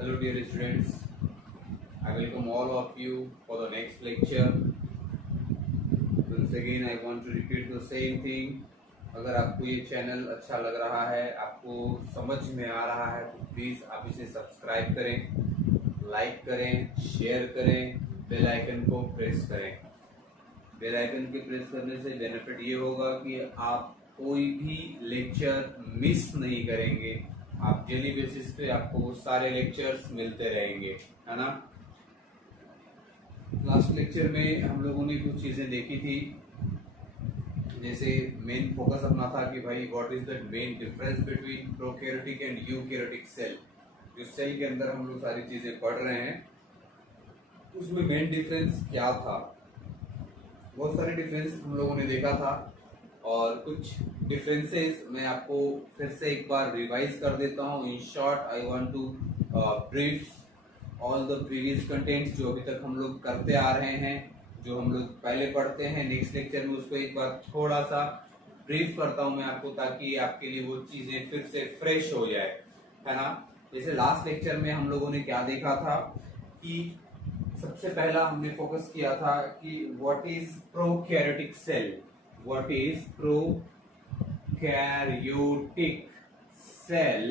Hello dear students, I welcome all of you for the next lecture. Once again I want to repeat the same thing. अगर आपको ये चैनल अच्छा लग रहा है, आपको समझ में आ रहा है तो प्लीज़ आप इसे सब्सक्राइब करें, लाइक करें, शेयर करें, बेल आइकन को प्रेस करें। बेल आइकन के प्रेस करने से बेनिफिट ये होगा कि आप कोई भी लेक्चर मिस नहीं करेंगे। आप डेली बेसिस पे आपको वो सारे लेक्चर्स मिलते रहेंगे, है ना। लास्ट लेक्चर में हम लोगों ने कुछ चीज़ें देखी थी, जैसे मेन फोकस अपना था कि भाई what is the main difference between prokaryotic and eukaryotic cell. जो सेल के अंदर हम लोग सारी चीज़ें पढ़ रहे हैं उसमें मेन डिफरेंस क्या था। बहुत सारे डिफरेंस हम लोगों ने देखा था और कुछ डिफरेंसेस मैं आपको फिर से एक बार रिवाइज कर देता हूँ। In short I want to brief all the previous contents जो अभी तक हम लोग करते आ रहे हैं, जो हम लोग पहले पढ़ते हैं। नेक्स्ट लेक्चर में उसको एक बार थोड़ा सा ब्रीफ करता हूँ मैं आपको, ताकि आपके लिए वो चीजें फिर से फ्रेश हो जाए, है ना। जैसे लास्ट लेक्चर में हम लोगों ने क्या देखा था कि सबसे पहला हमने फोकस किया था कि what is prokaryotic cell, what is prokaryotic cell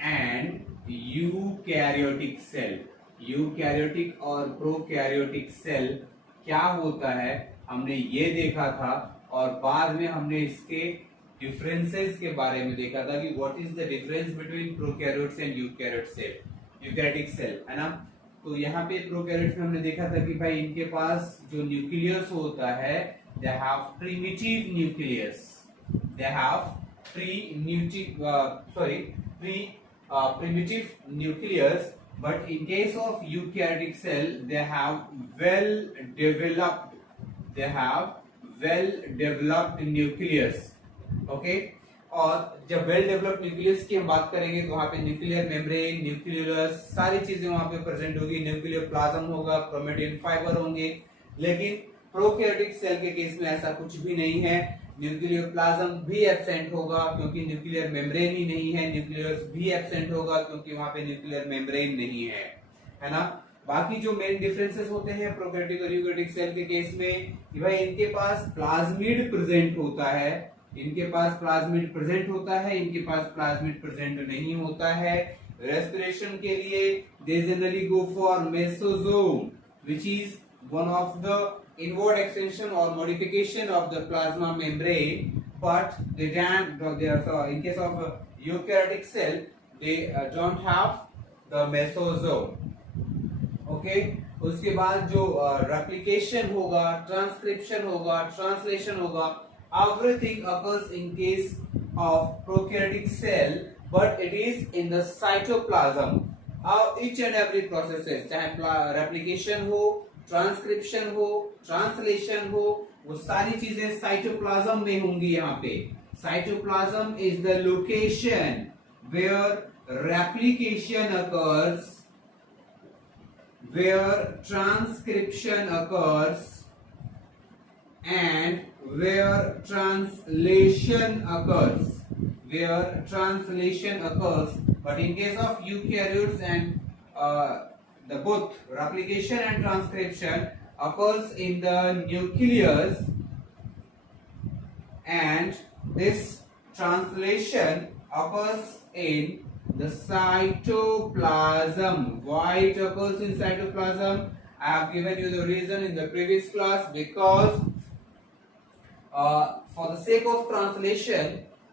and eukaryotic cell. Eukaryotic और प्रोकैरियोटिक सेल क्या होता है हमने ये देखा था, और बाद में हमने इसके डिफरेंसेस के बारे में देखा था कि what is the difference between prokaryotes and eukaryotic cell, है ना। तो यहाँ पे प्रोकैरियोट्स में हमने देखा था कि भाई इनके पास जो न्यूक्लियस होता है they have primitive nucleus, they have primitive nucleus, but in case of eukaryotic cell they have well developed nucleus, okay। और जब वेल डेवलप्ड न्यूक्लियस की हम बात करेंगे तो वहां पे न्यूक्लियर मेम्ब्रेन, न्यूक्लियस सारी चीजें वहां पे प्रेजेंट होगी, न्यूक्लियर प्लाज्म होगा, क्रोमेटिन फाइबर होंगे। लेकिन प्रोकैरियोटिक सेल के केस में ऐसा कुछ भी नहीं है। न्यूक्लियर प्लाज्म भी एब्सेंट होगा क्योंकि न्यूक्लियर मेम्ब्रेन ही नहीं है, न्यूक्लियस भी एब्सेंट होगा क्योंकि वहां पे न्यूक्लियर मेम्ब्रेन नहीं है ना। बाकी जो मेन डिफरेंसेस होते हैं प्रोकैरियोटिक और यूकैरियोटिक सेल के केस में कि भाई इनके पास प्लाज्मिड प्रेजेंट होता है, इनके पास प्लाज्मिड प्रेजेंट होता है, इनके पास प्लाज्मिड प्रेजेंट नहीं होता है। रेस्पिरेशन के लिए they generally go for mesosome which is one of the inward extension or modification of the plasma membrane, but in case of eukaryotic cell they don't have the mesosome, okay। उसके बाद जो replication होगा, transcription होगा, translation होगा, everything occurs in case of prokaryotic cell, but it is in the cytoplasm। each and every processes, चाहे replication हो, transcription हो, translation हो, वो सारी चीजें साइटोप्लाज्म में होंगी। यहाँ पे cytoplasm is the location where replication occurs, where transcription occurs and where translation occurs, but in case of eukaryotes and the both replication and transcription occurs in the nucleus, and this translation occurs in the cytoplasm. Why it occurs in cytoplasm? I have given you the reason in the previous class, because for the sake of translation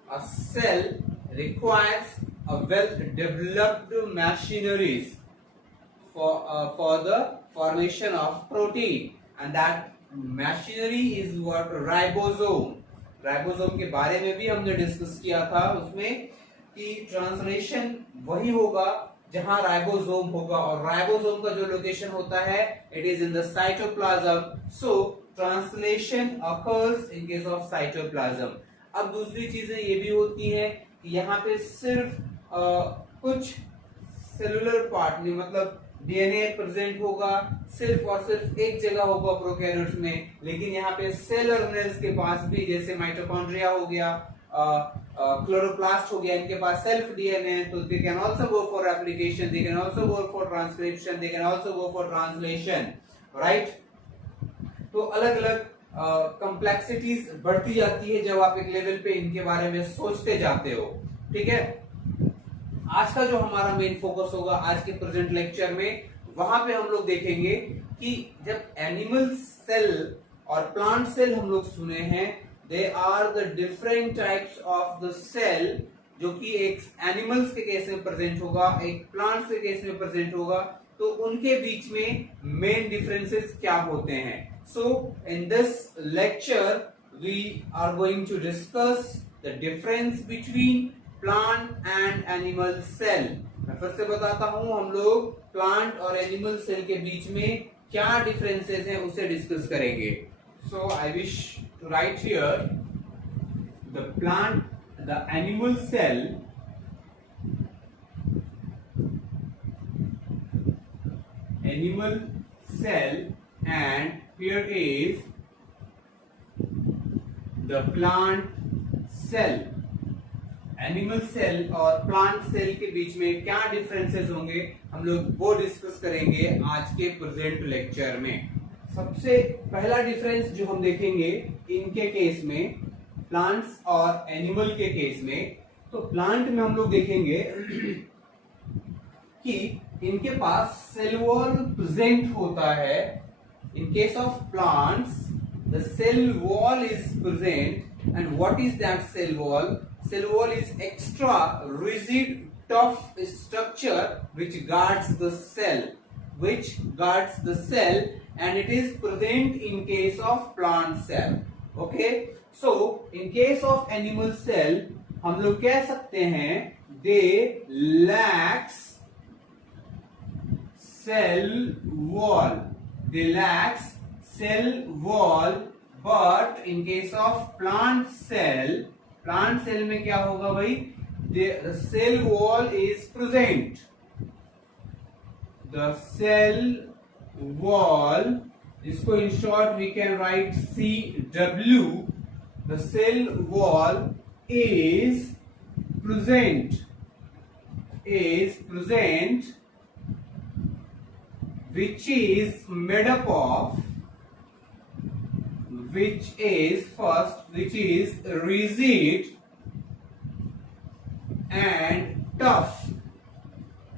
a cell requires a well developed machineries for the formation of protein, and that machinery is what ribosome। Ribosome के बारे में भी हमने डिस्कस किया था उसमें कि ट्रांसलेशन वही होगा जहां राइबोसोम होगा, और राइबोसोम का जो लोकेशन होता है it is in the cytoplasm. So translation occurs in case of cytoplasm. अब दूसरी चीजें ये भी होती है कि यहाँ पे सिर्फ कुछ सेलुलर पार्ट में, मतलब डीएनए प्रेजेंट होगा सिर्फ और सिर्फ एक जगह होगा प्रोकैरियोट्स में, लेकिन यहाँ पे सेल ऑर्गेनेल्स के पास भी, जैसे माइटोकॉन्ड्रिया हो गया, क्लोरोप्लास्ट हो गया, इनके पास सेल्फ डीएनए, तो they can also go for application, they can also go for transcription, they can also go for translation, right. तो अलग अलग कॉम्प्लेक्सिटीज बढ़ती जाती है जब आप एक लेवल पे इनके बारे में सोचते जाते हो, ठीक है। आज का जो हमारा मेन फोकस होगा आज के प्रेजेंट लेक्चर में, वहां पे हम लोग देखेंगे कि जब एनिमल सेल और प्लांट सेल हम लोग सुने हैं, they are the different types of the cell, जो कि एक एनिमल्स के केस में प्रेजेंट होगा, एक प्लांट्स के केस में प्रेजेंट होगा, तो उनके बीच में मेन डिफरेंसेस क्या होते हैं। So in this lecture we are going to discuss the difference between plant and animal cell. मैं फिर से बताता हूं, हम लोग प्लांट और एनिमल सेल के बीच में क्या डिफरेंसेस हैं उसे डिस्कस करेंगे। So I wish to write here the animal cell, and here is the plant cell। Animal cell और प्लांट सेल के बीच में क्या डिफरेंसेस होंगे, हम लोग वो डिस्कस करेंगे आज के प्रेजेंट लेक्चर में। सबसे पहला डिफरेंस जो हम देखेंगे इनके केस में, प्लांट्स और एनिमल के केस में, तो प्लांट में हम लोग देखेंगे कि इनके पास सेल वॉल प्रेजेंट होता है। In case of plants the cell wall is present, and what is that cell wall? Cell wall is extra rigid, tough structure which guards the cell, and it is present in case of plant cell. Okay, so in case of animal cell, हम लोग कह सकते हैं they lacks cell wall. They lacks cell wall, but in case of plant cell में क्या होगा भाई? The cell wall is present. The cell wall, इसको in short we can write CW. The cell wall is present, which is made up of,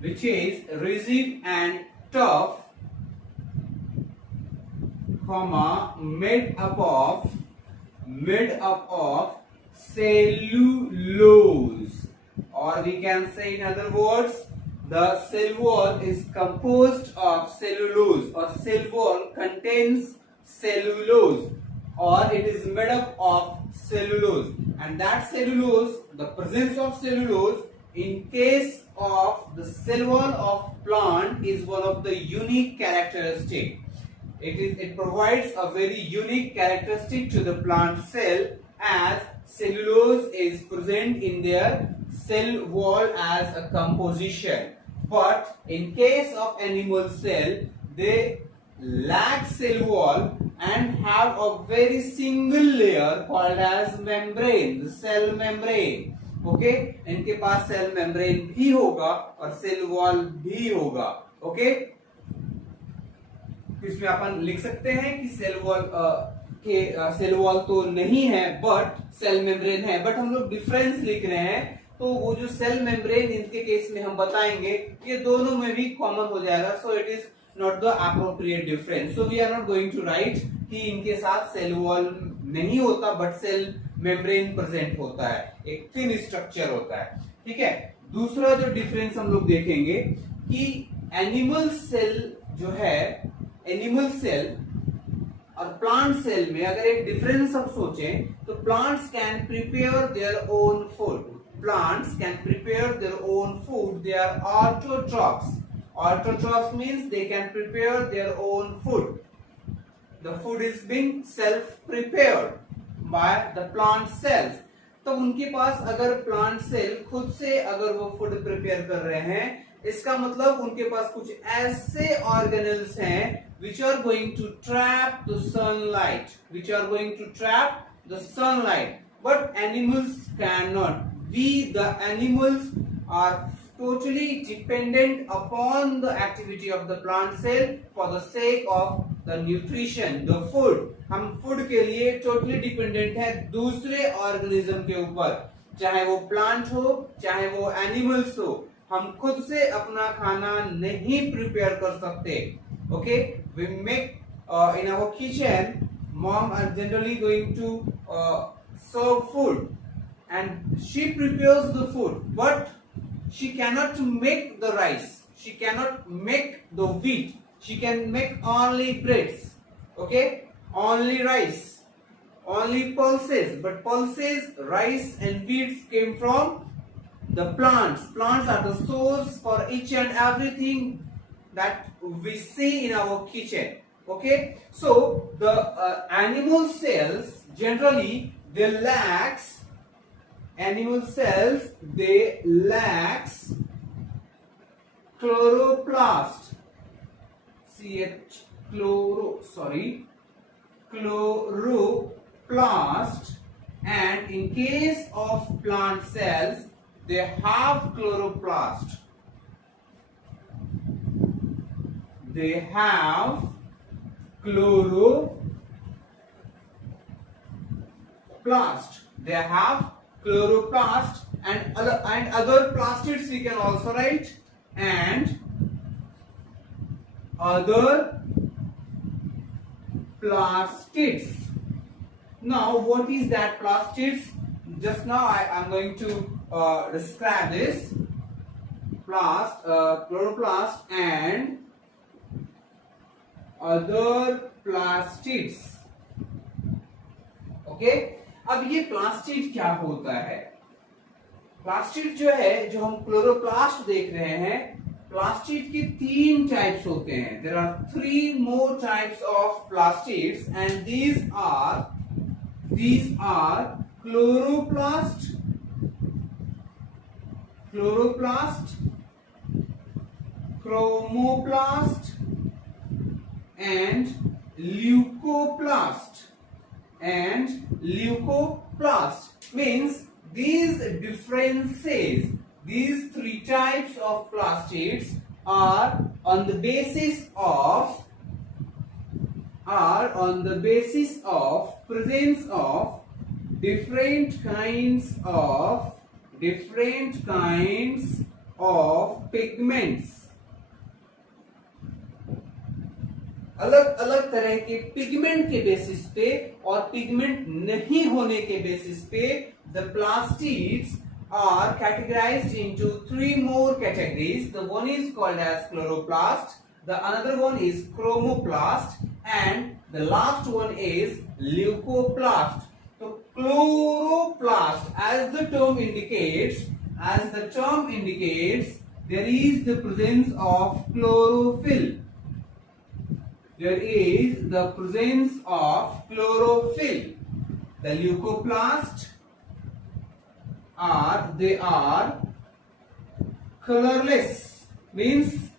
which is rigid and tough, comma, made up of cellulose, or we can say in other words, the cell wall is composed of cellulose, or cell wall contains cellulose, or it is made up of cellulose, and that cellulose, the presence of cellulose in case of the cell wall of plant is one of the unique characteristic. It provides a very unique characteristic to the plant cell, as cellulose is present in their cell wall as a composition. But in case of animal cell, they lack cell wall and have a very single layer called as membrane, the cell membrane. Okay, इनके पास cell membrane भी होगा और cell wall भी होगा। ओके, इसमें अपन लिख सकते हैं कि सेल वॉल तो नहीं है बट सेल मेम्ब्रेन है, बट हम लोग डिफरेंस लिख रहे हैं, तो वो जो सेल मेम्ब्रेन इनके केस में हम बताएंगे ये दोनों में भी कॉमन हो जाएगा। So it is not the appropriate difference. So we are not going to write कि इनके साथ सेल वॉल नहीं होता बट सेल मेम्ब्रेन प्रेजेंट होता है, एक थिन स्ट्रक्चर होता है। ठीक है, दूसरा जो डिफरेंस हम लोग देखेंगे कि एनिमल सेल जो है, एनिमल सेल और प्लांट सेल में अगर एक डिफरेंस हम सोचें तो plants can prepare their own food, they are autotrophs. Autotrophs means they can prepare their own food. The food is being self-prepared by the plant cells. तो उनके पास अगर प्लांट सेल खुद से अगर वो फूड प्रिपेयर कर रहे हैं, इसका मतलब उनके पास कुछ ऐसे ऑर्गेनल्स हैं which are going to trap the sunlight, but animals cannot. We, the animals, are totally dependent upon the activity of the plant cell for the sake of the nutrition, the food. हम फूड के लिए totally dependent है दूसरे ऑर्गेनिज्म के ऊपर, चाहे वो प्लांट हो चाहे वो एनिमल्स हो. हम खुद से अपना खाना नहीं प्रिपेयर कर सकते. Okay, we make in our kitchen, mom are generally going to serve food and she prepares the food, but she cannot make the rice, she cannot make the wheat, she can make only breads. Okay, only rice, only pulses, but pulses, rice and wheats came from the plants. Plants are the source for each and everything that we see in our kitchen. Okay, so the animal cells generally they lacks, animal cells they lacks chloroplast, chloroplast, and in case of plant cells they have chloroplast, they have chloroplast, they have chloroplast, and other plastids we can also write, and other plastids. Now what is that plastids? Just now I am going to describe this. Chloroplast and other plastids. Okay, अब ये प्लास्टिड क्या होता है? प्लास्टिड जो है, जो हम क्लोरोप्लास्ट देख रहे हैं, प्लास्टिड के 3 टाइप्स होते हैं. There are 3 more types of plastids and these are chloroplast, chromoplast and leucoplast. Means these differences, these 3 types of plastids are on the basis of presence of different kinds of pigments. अलग अलग तरह के पिगमेंट के बेसिस पे और पिगमेंट नहीं होने के बेसिस पे the plastids are categorized into 3 more categories. The one is called as chloroplast, the another one is chromoplast, and the last one is leucoplast. So chloroplast, as the term indicates, there is the presence of chlorophyll. There is the presence of chlorophyll. The leucoplast are colorless, means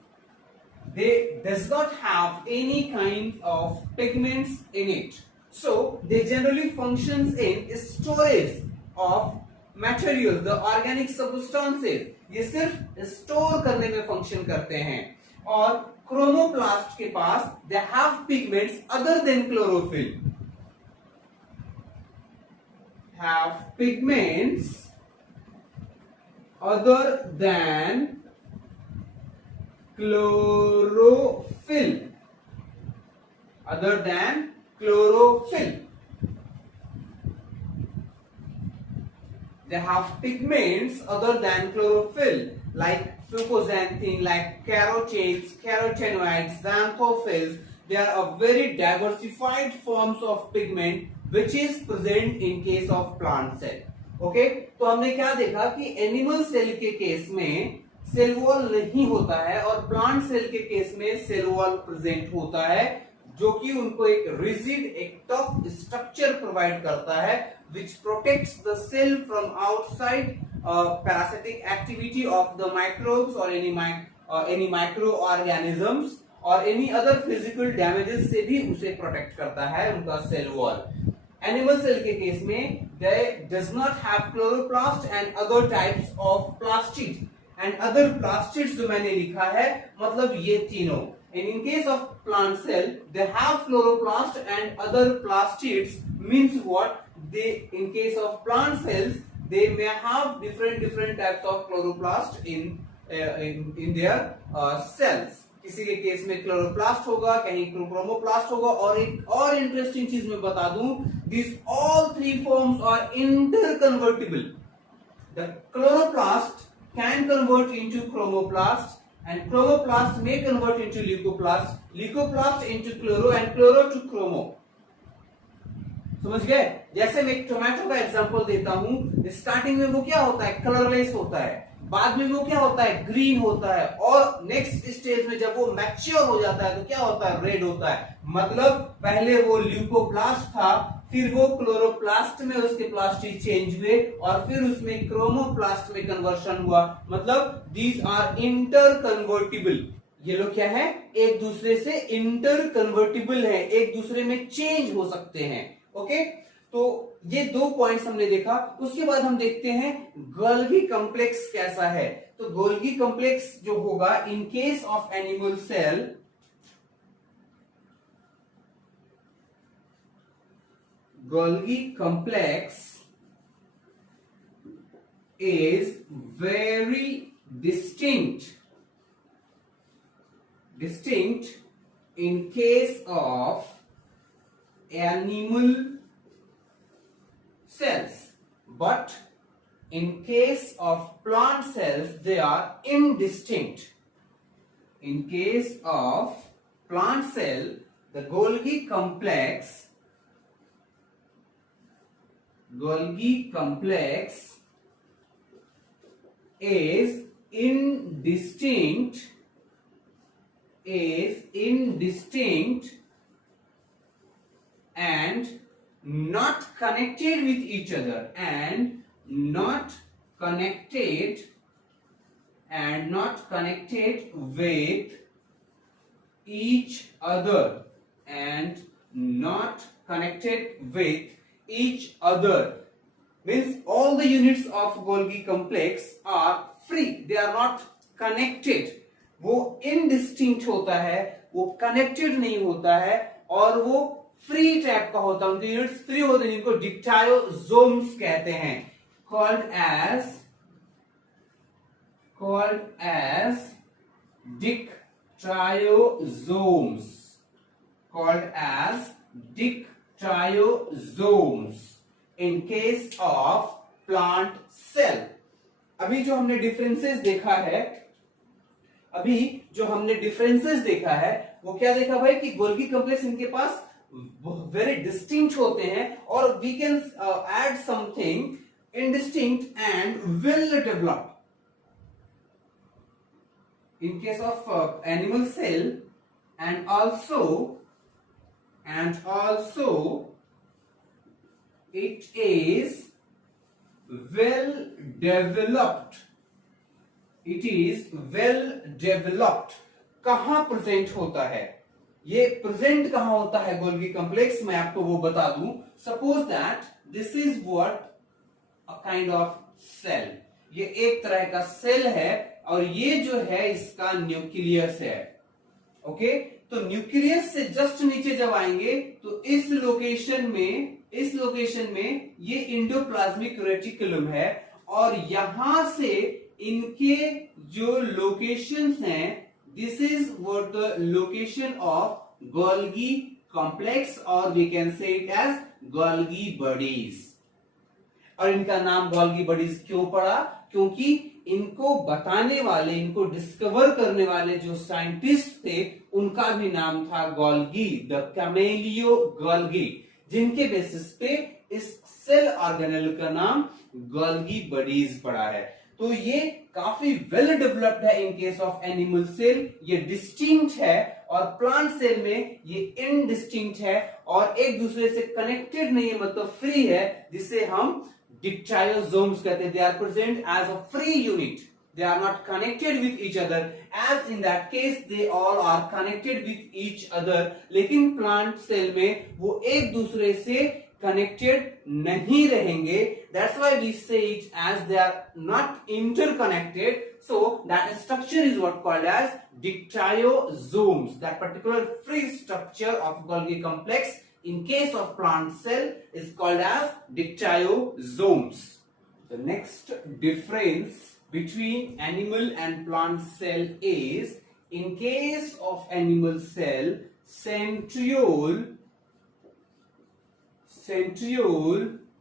they does not have any kind of pigments in it. So they generally functions in storage of materials, the organic substances. ये सिर्फ स्टोर करने में फंक्शन करते हैं. और क्रोमोप्लास्ट के पास they have pigments other than chlorophyll, have pigments other than chlorophyll, they have pigments other than chlorophyll like fucoxanthin, like carotenes, carotenoids, xanthophylls. They are a very diversified forms of pigment which is present in case of plant cell. Okay, तो हमने क्या देखा कि animal cell के केस में cell wall नहीं होता है और प्लांट सेल के केस में सेल वॉल प्रेजेंट होता है, जो कि उनको एक रिजिड, एक टफ स्ट्रक्चर प्रोवाइड करता है which protects the cell from outside parasitic activity of the microbes or any microorganisms or any other physical damages से भी उसे प्रोटेक्ट करता है उनका सेल वॉल. एनिमल सेल के केस में दे does not have chloroplast and other types of plastid and other plastids जो मैंने लिखा है, मतलब ये तीनों. And in case of plant cell, they have chloroplast and other plastids. Means what? They, in case of plant cells, they may have different types of chloroplast in their cells. किसी के केस में क्लोरोप्लास्ट होगा, कहीं क्रोमोप्लास्ट होगा. और एक और इंटरेस्टिंग चीज मैं बता दूं, these all three forms are interconvertible. The chloroplast can convert into chromoplast. And chromoplast may convert into leucoplast, leucoplast into chloro and chloro to chromo. समझ गए? जैसे मैं टोमेटो का एग्जांपल देता हूं, स्टार्टिंग में वो क्या होता है, कलरलेस होता है, बाद में वो क्या होता है, ग्रीन होता है, और नेक्स्ट स्टेज में जब वो मैच्योर हो जाता है तो क्या होता है, रेड होता है. मतलब पहले वो ल्यूकोप्लास्ट था, फिर वो क्लोरोप्लास्ट में उसके प्लास्टिड चेंज हुए, और फिर उसमें क्रोमोप्लास्ट में कन्वर्शन हुआ. मतलब दीज आर इंटर कन्वर्टिबल. ये लोग क्या है, एक दूसरे से इंटर कन्वर्टिबल है, एक दूसरे में चेंज हो सकते हैं. ओके, तो ये 2 पॉइंट्स हमने देखा. उसके बाद हम देखते हैं गोल्गी कॉम्प्लेक्स कैसा है. तो गोल्गी कॉम्प्लेक्स जो होगा in case of animal cell, Golgi complex is very distinct in case of animal cells, but in case of plant cells they are indistinct. In case of plant cell, the Golgi complex is indistinct and not connected with each other, and not connected with each other, and not connected with each other. Means all the units of Golgi complex are free, they are not connected. वो indistinct होता है, वो connected नहीं होता है, और वो free type का होता है. उनके यूनिट्स फ्री होते हैं, जिनको डिक्टायोसोम्स कहते हैं. called as dictyosomes in case of plant cell. अभी जो हमने डिफरेंसेस देखा है, वो क्या देखा भाई कि गोल्गी कॉम्प्लेक्स इनके पास वेरी डिस्टिंक्ट होते हैं, और we can add something indistinct and well developed. In case of animal cell, and also it is well developed. कहां प्रेजेंट होता है, ये प्रेजेंट कहां होता है गोल्गी कॉम्प्लेक्स, मैं आपको वो बता दूं. Suppose that this is what a kind of cell. ये एक तरह का सेल है, और ये जो है इसका न्यूक्लियस है. ओके, तो न्यूक्लियस से जस्ट नीचे जब आएंगे तो इस लोकेशन में ये इंडोप्लाज्मिक रेटिकुलम है, और यहां से इनके जो लोकेशंस हैं, this is what the location of Golgi complex, और we can say it as Golgi bodies. और इनका नाम गोल्गी बॉडीज क्यों पड़ा? क्योंकि इनको बताने वाले, इनको डिस्कवर करने वाले जो साइंटिस्ट थे, उनका भी नाम था गोल्गी, द कैमेलियो गोल्गी, जिनके बेसिस पे इस सेल ऑर्गेनेल का नाम गोल्गी बॉडीज पड़ा है. तो ये काफी वेल डेवलप्ड है in case of animal cell, ये डिस्टिंक्ट है, और प्लांट सेल में ये इनडिस्टिंक्ट है, और एक दूसरे से कनेक्टेड नहीं है, मतलब फ्री है, जिसे हम dictyosomes कहते हैं. They are present as a free unit. They are not connected with each other. As in that case, they all are connected with each other. लेकिन प्लांट सेल में वो एक दूसरे से कनेक्टेड नहीं रहेंगे. That's why we say it as they are not interconnected. So that structure is what called as dictyosomes. That particular free structure of Golgi complex in case of plant cell is called as dictyosomes. The next difference between animal and plant cell is, in case of animal cell, centriole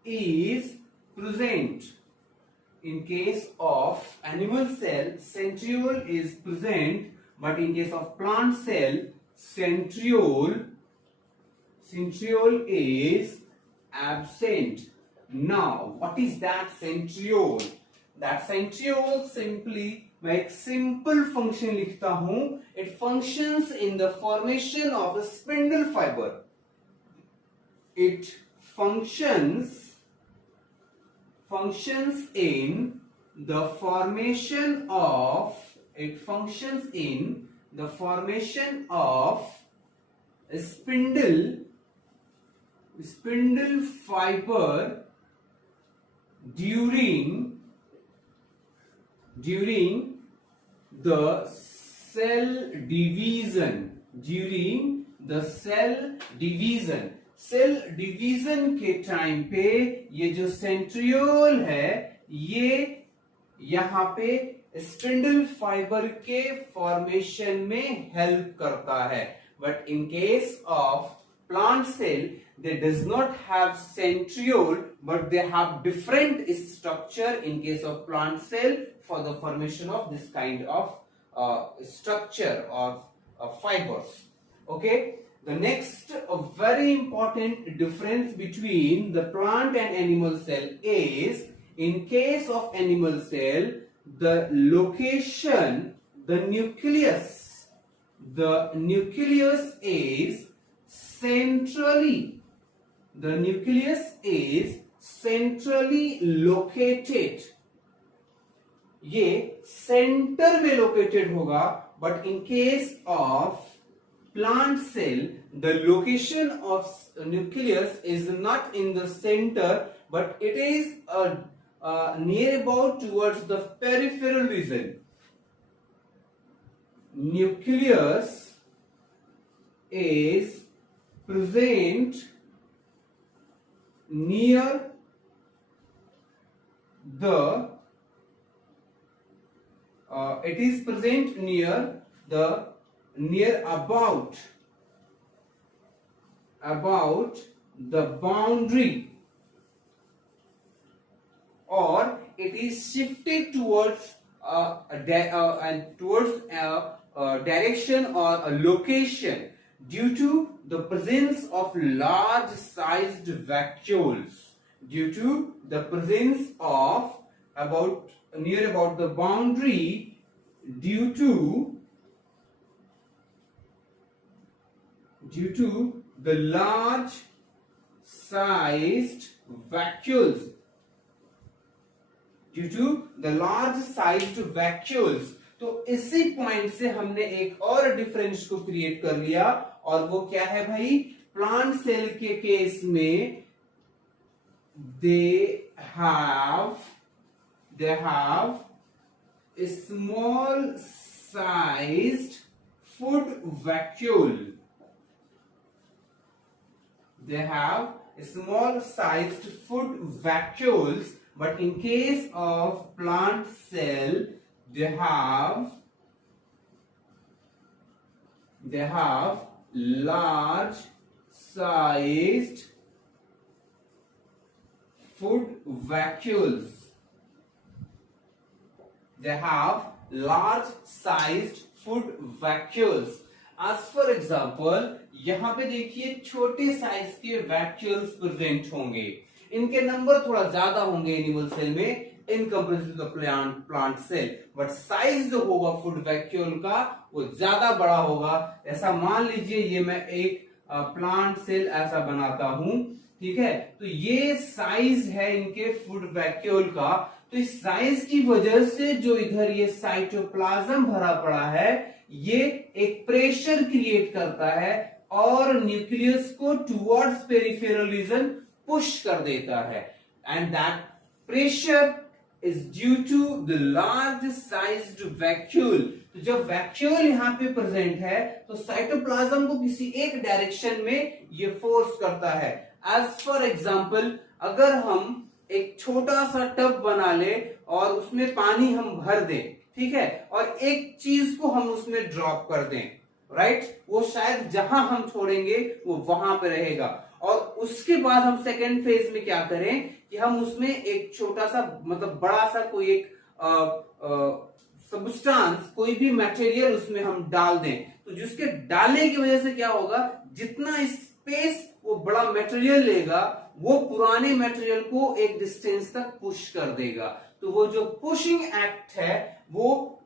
is present. In case of animal cell, centriole is present, but in case of plant cell, centriole is absent. Now, what is that centriole? That centriole, simply मैं एक simple function लिखता हूं. It functions in the formation of a spindle fiber. It functions in the formation of a spindle fiber during the cell division. Cell division के time पे ये जो centriole है ये यहाँ पे स्पिंडल फाइबर के फॉर्मेशन में हेल्प करता है. But in case of plant cell they does not have centriole, but they have different structure in case of plant cell for the formation of this kind of structure or fibers. Okay. The next very important difference between the plant and animal cell is, in case of animal cell, the location, the nucleus is centrally located. ये सेंटर में लोकेटेड होगा. But in case of plant cell, the location of nucleus is not in the center, but it is near about towards the peripheral region. Nucleus is present near about the boundary, or it is shifted towards direction or a location due to the presence of large sized vacuoles. Due to the presence of near about the boundary, due to the large sized vacuoles. तो इसी पॉइंट से हमने एक और डिफरेंस को क्रिएट कर लिया. और वो क्या है भाई? प्लांट सेल के केस में they have a small sized food vacuole. They have small sized food vacuoles, but in case of plant cell, they have large sized food vacuoles. They have large sized food vacuoles. As for example, यहाँ पे देखिए छोटे साइज के vacuoles present होंगे. इनके नंबर थोड़ा ज्यादा होंगे एनिमल सेल में in comparison to the plant cell. But size जो होगा फूड वैक्यूल का वो ज्यादा बड़ा होगा. ऐसा मान लीजिए ये मैं एक प्लांट सेल ऐसा बनाता हूं. ठीक है, तो ये साइज है इनके फूड वैक्यूल का. तो इस साइज की वजह से जो इधर ये साइटोप्लाज्म भरा पड़ा है ये एक प्रेशर क्रिएट करता है और न्यूक्लियस को टुवर्ड्स पेरिफेरल रीजन पुश कर देता है, and that pressure is due to the large sized vacuole. तो जब वैक्यूल यहाँ पे प्रेजेंट है तो साइटोप्लाज्म को किसी एक डायरेक्शन में ये फोर्स करता है। एज फॉर एग्जाम्पल, अगर हम एक छोटा सा टब बना ले और उसमें पानी हम भर दें, ठीक है, और एक चीज को हम उसमें ड्रॉप कर दें, राइट, वो शायद जहां हम छोड़ेंगे वो वहां पे रहेगा, और उसके बाद हम सेकेंड फेज में क्या करें कि हम उसमें एक छोटा सा मतलब बड़ा सा कोई एक सब्सटेंस, कोई भी मटेरियल उसमें हम डाल दें, तो जिसके डालने की वजह से क्या होगा, जितना स्पेस वो बड़ा मटेरियल लेगा वो पुराने मटेरियल को एक डिस्टेंस तक पुश कर देगा। तो वो जो पुशिंग एक्ट है वो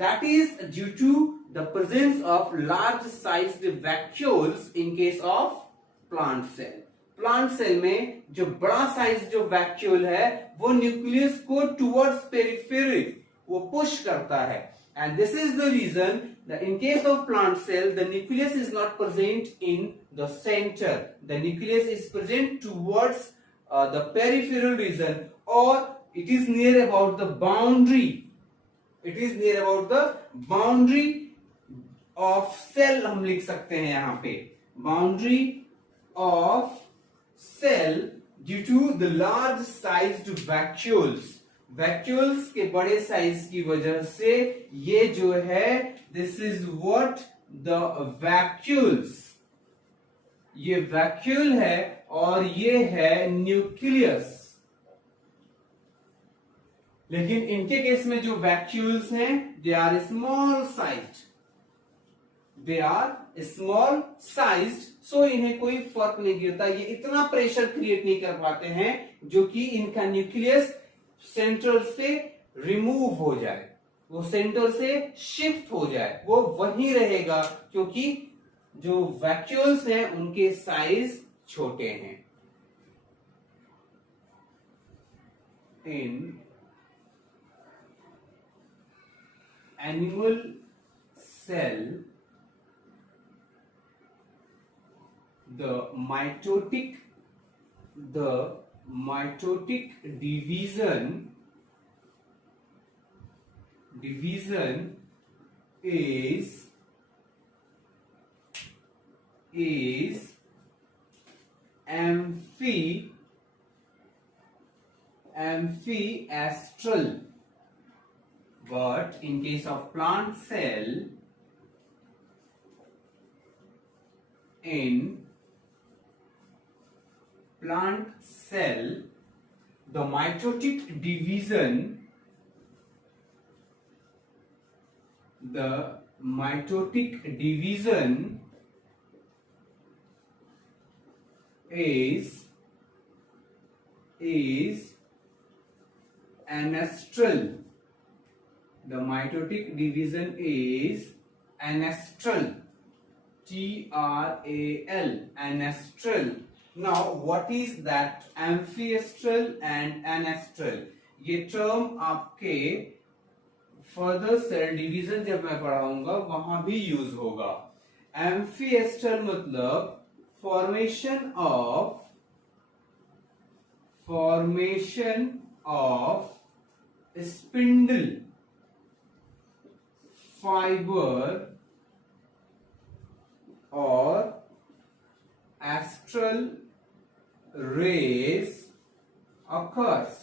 that is due to the presence of large sized vacuoles in case of plant cell. Plant cell में जो बड़ा साइज जो वैक्यूल है वो न्यूक्लियस को टुवर्ड्स पेरिफेरी वो पुश करता है, and this is the reason that in case of plant cell the nucleus is not present in the center, the nucleus is present towards the peripheral region, or it is near about the boundary, it is near about the boundary of cell, हम लिख सकते हैं यहाँ पे boundary of cell due to the large sized vacuoles। Vacuoles के बड़े साइज की वजह से ये जो है this is what the vacuoles, ये वैक्यूल है और ये है न्यूक्लियस। लेकिन इनके केस में जो वैक्यूल्स हैं they are small sized, they are small sized, so इन्हें कोई फर्क नहीं गिरता, ये इतना प्रेशर क्रिएट नहीं कर पाते हैं जो कि इनका न्यूक्लियस सेंटर से रिमूव हो जाए, वो सेंटर से शिफ्ट हो जाए, वो वहीं रहेगा क्योंकि जो वैक्यूल्स हैं उनके साइज छोटे हैं। In animal cell the mitotic division is amphiastral, but in case of plant cell, in plant cell the mitotic division is anastral, the mitotic division is anastral, TRAL, anastral। Now what is that amphiastral and anastral? ये टर्म आपके further cell division जब मैं पढ़ाऊंगा वहां भी यूज होगा। एम्फिएस्ट्रल मतलब फॉर्मेशन ऑफ स्पिंडल फाइबर और astral rays occurs,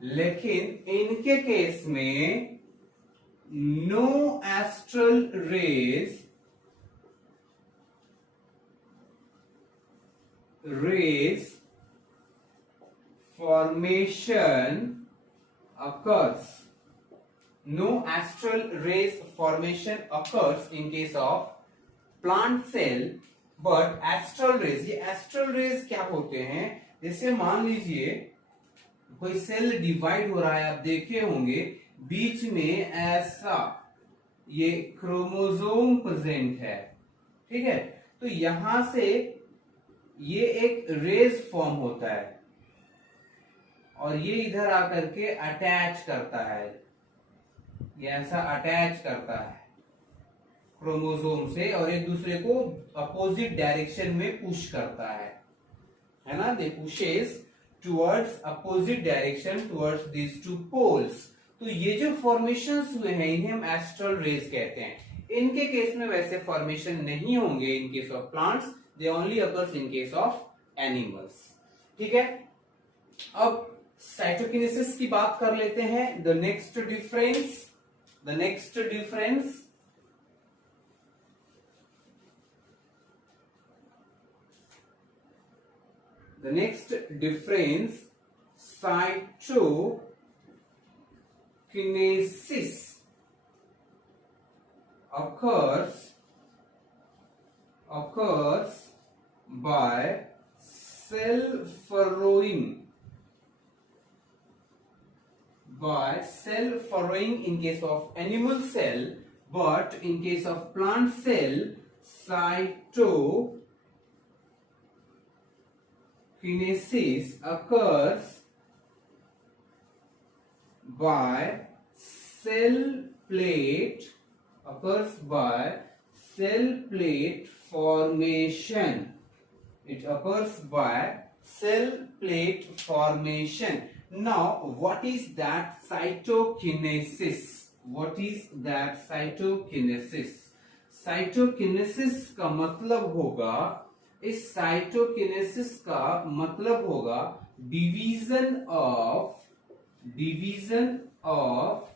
लेकिन इनके केस में no astral rays formation occurs, no astral rays formation occurs in case of plant cell, but astral rays, ये एस्ट्रल रेज क्या होते हैं, जैसे मान लीजिए कोई सेल डिवाइड हो रहा है, आप देखे होंगे बीच में ऐसा ये क्रोमोसोम प्रेजेंट है, ठीक है, तो यहां से ये एक रेज फॉर्म होता है और ये इधर आकर के अटैच करता है, ये ऐसा अटैच करता है क्रोमोसोम से और एक दूसरे को अपोजिट डायरेक्शन में पुश करता है। है ना, they pushes towards opposite direction towards these two poles. तो ये जो फॉर्मेशंस हुए हैं इन्हें हम एस्ट्रल रेज कहते हैं। इनके केस में वैसे फॉर्मेशन नहीं होंगे इन case of plants, they only occurs in case of animals. ठीक है, अब साइटोकिनेसिस की बात कर लेते हैं। The next difference cytokinesis occurs by cell furrowing in case of animal cell, but in case of plant cell cytokinesis occurs by cell plate formation. It occurs by cell plate formation. Now what is that cytokinesis? Cytokinesis का मतलब होगा, इस साइटोकिनेसिस का मतलब होगा division of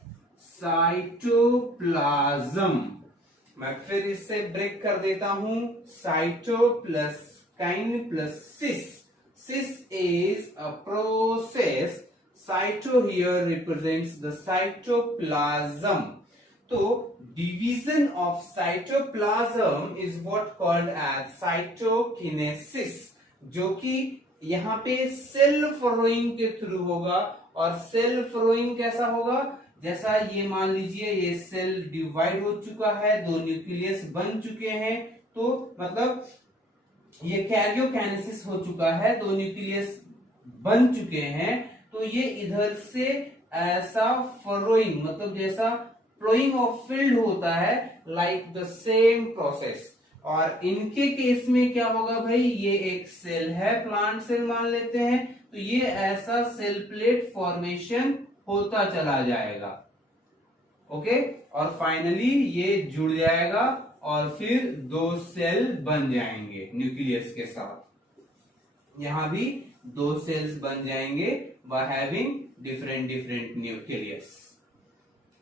cytoplasm. मैं फिर इससे ब्रेक कर देता हूं, cyto plus kine plus sis. Cis is a process. Cyto here represents the cytoplasm. So division of cytoplasm is what called as cytokinesis, जो कि यहाँ पे सेल फरोइंग के थ्रू होगा। और सेल फरोइंग कैसा होगा, जैसा ये मान लीजिए ये सेल डिवाइड हो चुका है, दो न्यूक्लियस बन चुके हैं, तो मतलब ये कैरियोकाइनेसिस हो चुका है, दो न्यूक्लियस बन चुके हैं, तो ये इधर से ऐसा फरोइंग मतलब जैसा फ्लोइंग ऑफ फील्ड होता है, लाइक द सेम प्रोसेस। और इनके केस में क्या होगा भाई, ये एक सेल है, प्लांट सेल मान लेते हैं, तो ये ऐसा सेल प्लेट फॉर्मेशन होता चला जाएगा। ओके, और फाइनली ये जुड़ जाएगा और फिर दो सेल बन जाएंगे न्यूक्लियस के साथ। यहां भी दो सेल्स बन जाएंगे by having different nucleus.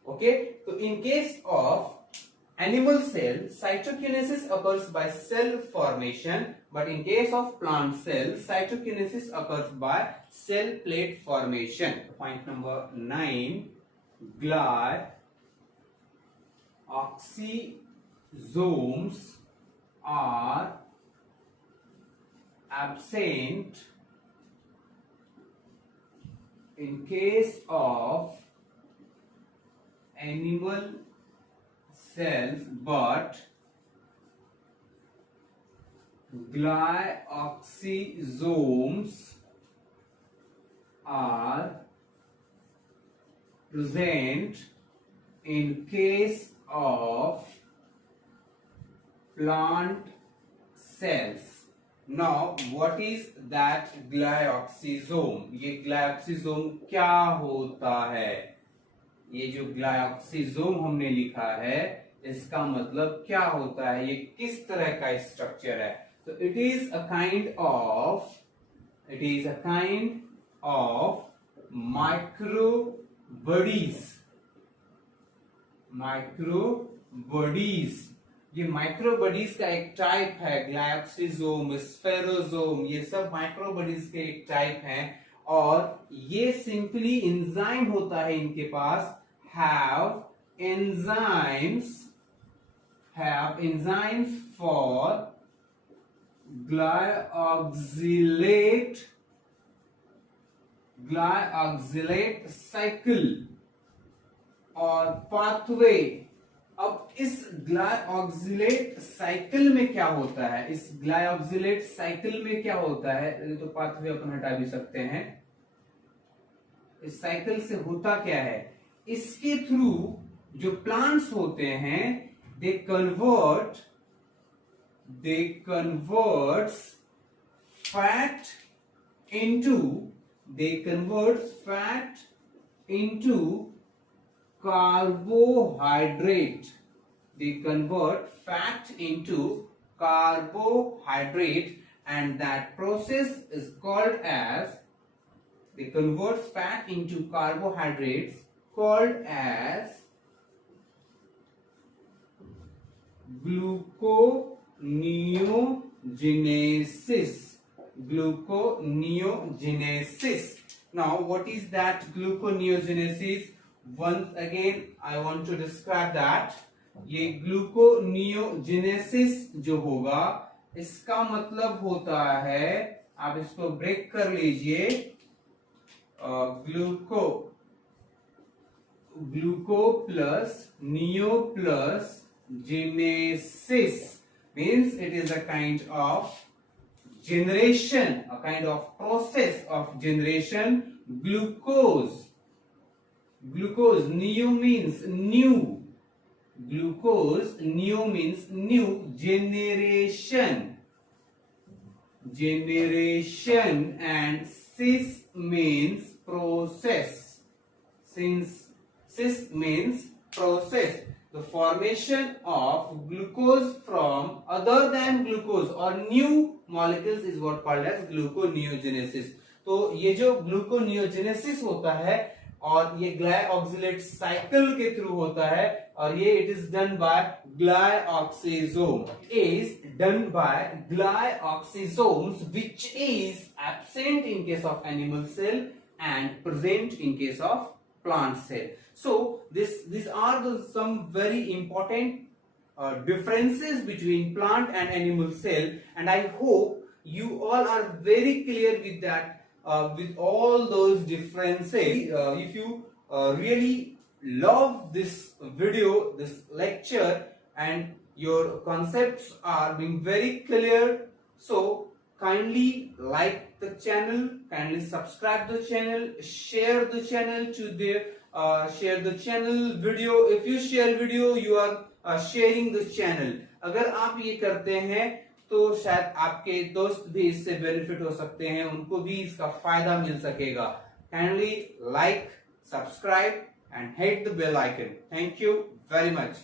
Okay, तो in case of animal cell, cytokinesis occurs by cell formation, but in case of plant cell, cytokinesis occurs by cell plate formation. Point number 9, glyoxysomes are absent in case of animal cells, but glyoxysomes are present in case of plant cells. Now what is that glyoxysome? ये glyoxysome क्या होता है? ये जो glyoxysome हमने लिखा है इसका मतलब क्या होता है, ये किस तरह का स्ट्रक्चर है? तो it is a kind of micro bodies. ये माइक्रो बॉडीज का एक टाइप है, ग्लायोक्सिसोम, स्फेरोसोम, ये सब माइक्रो बॉडीज के एक टाइप हैं। और ये सिंपली एंजाइम होता है इनके पास, have enzymes for glyoxylate cycle और pathway। अब इस ग्लायोक्सिलेट साइकिल में क्या होता है, इस ग्लायोक्सिलेट साइकिल में क्या होता है, तो पाथवे अपन हटा भी सकते हैं। इस साइकिल से होता क्या है, इसके थ्रू जो प्लांट्स होते हैं they convert fat into, they converts fat into carbohydrate. They convert fat into carbohydrate, and that process is called as, they convert fat into carbohydrates, called as gluconeogenesis. Gluconeogenesis. Now, what is that gluconeogenesis? Once again, I want to describe that. ये ग्लूकोनियोजेनेसिस जो होगा, इसका मतलब होता है, आप इसको break कर लीजिए, gluco plus neo plus genesis means it is a kind of generation, a kind of process of generation. Glucose, neo means new, glucose, neo means new, generation, and cis means process, since cis means process. The formation of glucose from other than glucose or new molecules is what called as gluconeogenesis. तो ये जो gluconeogenesis होता है और ये glyoxylate cycle के थ्रू होता है, और ये it is done by glyoxysome, is done by glyoxysomes which is absent in case of animal cell and present in case of plant cell. So these are some very important differences between plant and animal cell, and I hope you all are very clear with that, with all those differences. If you really love this video, this lecture, and your concepts are being very clear, so kindly like the channel, kindly subscribe the channel, share the channel to the share the channel video. If you share video, you are sharing the channel. अगर आप ये करते हैं तो शायद आपके दोस्त भी इससे बेनिफिट हो सकते हैं, उनको भी इसका फायदा मिल सकेगा. Kindly like, subscribe and hit the bell icon. Thank you very much.